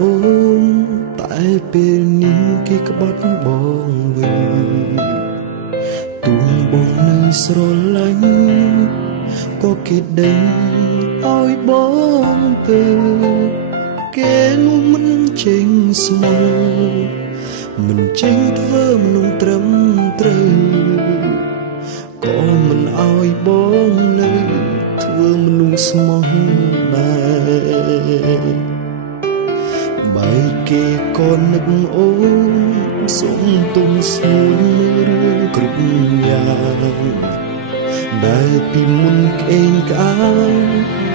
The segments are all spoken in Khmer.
អូនតែពេលនេះគេក្បត់បងវិញទូងបងនៅស្រឡាញ់ក៏គេដេញឲ្យបងទៅគេនោះមិនចេញស្មោះមិនចេញធ្វើមនុស្សត្រឹមត្រូវក៏មិនឲ្យបងនៅធ្វើមនុស្សស្មោះដែរបែកគេក៏នឹកអូនសុំទុំស្ងួនរឿងគ្រប់យ៉ាងដែលពីមុនក្អេងក្អាង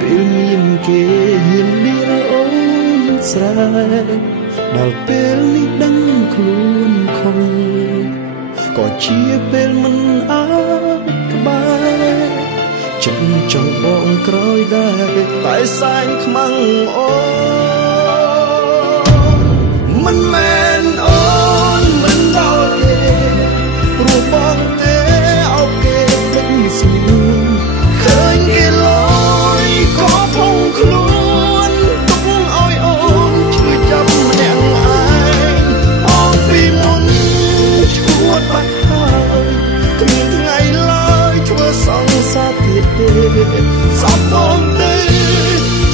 ពេលមានគេហ៊ានលៀលអូនស្រែដល់ពេលនេះដឹងខ្លួនខំក៏ជាពេលមិនអាចក្បែរចិត្តចង់បងក្រោយដែរតែសែងខ្មាំងអូមិនមែនអូនមិនដល់គេព្រោះបងទេអោបគេពេញស្ងួនឃើញគេលយក៏ផុងខ្លួនទុកឲ្យអូនឈឺចាប់ម្នាក់ឯងអងពីមុនឈួតបាត់ហើយគ្មានថ្ងៃឡើយធ្វើសង្សារទៀតទេសោះបងទេ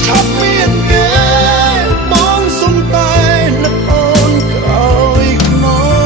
ឆាប់មានគេបងសុំតែនឹកអូនក្រោយខ្នង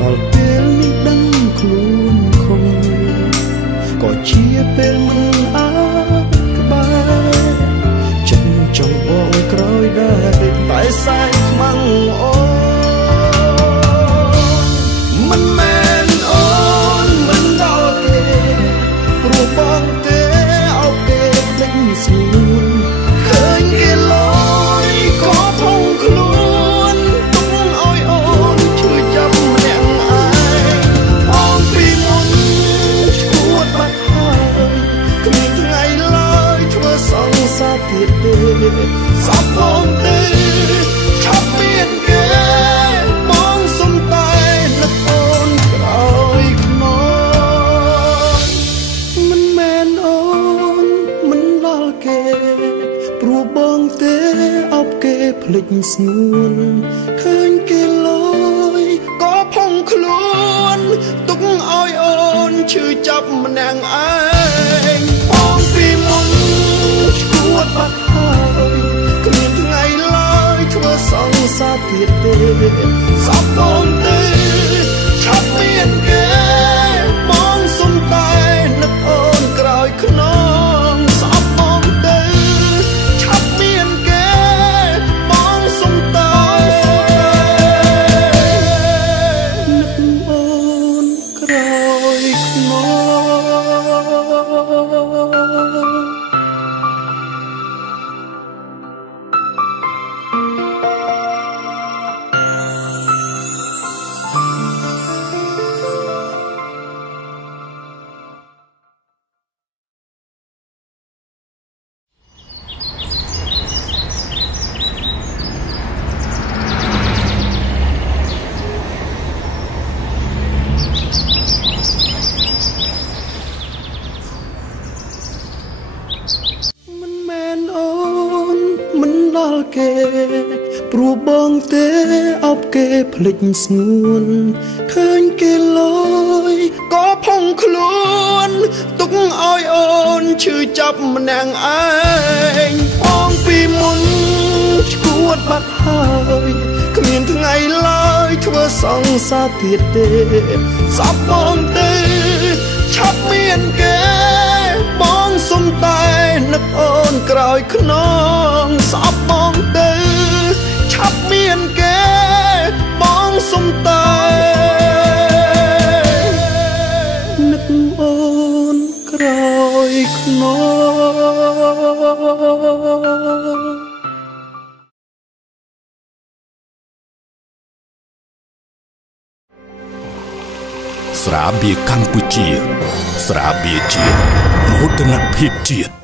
ដល់ពេលនេះដឹងខ្លួនខំក៏ជាពេលមិនអាចក្បែរចិត្តចង់បងក្រោយដែរតែសែងខ្មាំងអូមិនមែនអូនមិនដល់គេព្រោះបងទេអោបគេភ្លេចស្ងួនឃើញគេលយក៏ផុងខ្លួនទុកឲ្យអូនឈឺចាប់ម្នាក់ឯងអងពីមុនឈួតបាត់ហើយគ្មានថ្ងៃឡើយធ្វើសង្សារទៀតទេសោះបងទេឆាប់មានគេបងសុំតែនឹកអូនក្រោយខ្នងមិនមែនអូនមិនដល់គេព្រោះបងទេអោបគេភ្លេចស្ងួនឃើញគេលយក៏ផុងខ្លួនទុកឲ្យអូនឈឺចាប់ម្នាក់ឯងបងពីមុនឈួតបាត់ហើយគ្មានថ្ងៃឡើយធ្វើសង្សារទៀតទេសោះបងទេឆាប់មានគេបងសុំតែនឹកអូនក្រោយខ្នងសោះបងទេឆាប់មានគេបងសុំតែនឹកអូនក្រោយខ្នង ល់គេព្រោះបងទេអបគេភ្លេចស្ងួនឃើញគេលយក៏ផុងខ្លួនទុកឲ្យអូនឈឺចាប់ម្នាក់ឯងបងពីមុនឈួតបាត់ហើយគ្មានថ្ងៃឡើយធ្វើសង្សារទៀតទេសពបងទេឆាប់មានគេបងសុំតែនឹកអូនក្រោយខ្នងសពបងទេឆាប់មានគេបងសុំតែនឹកអូនក្រោយខ្នងស្រាបៀរកម្ពុជាស្រាបៀរជាតិមោទនភាពជាតិ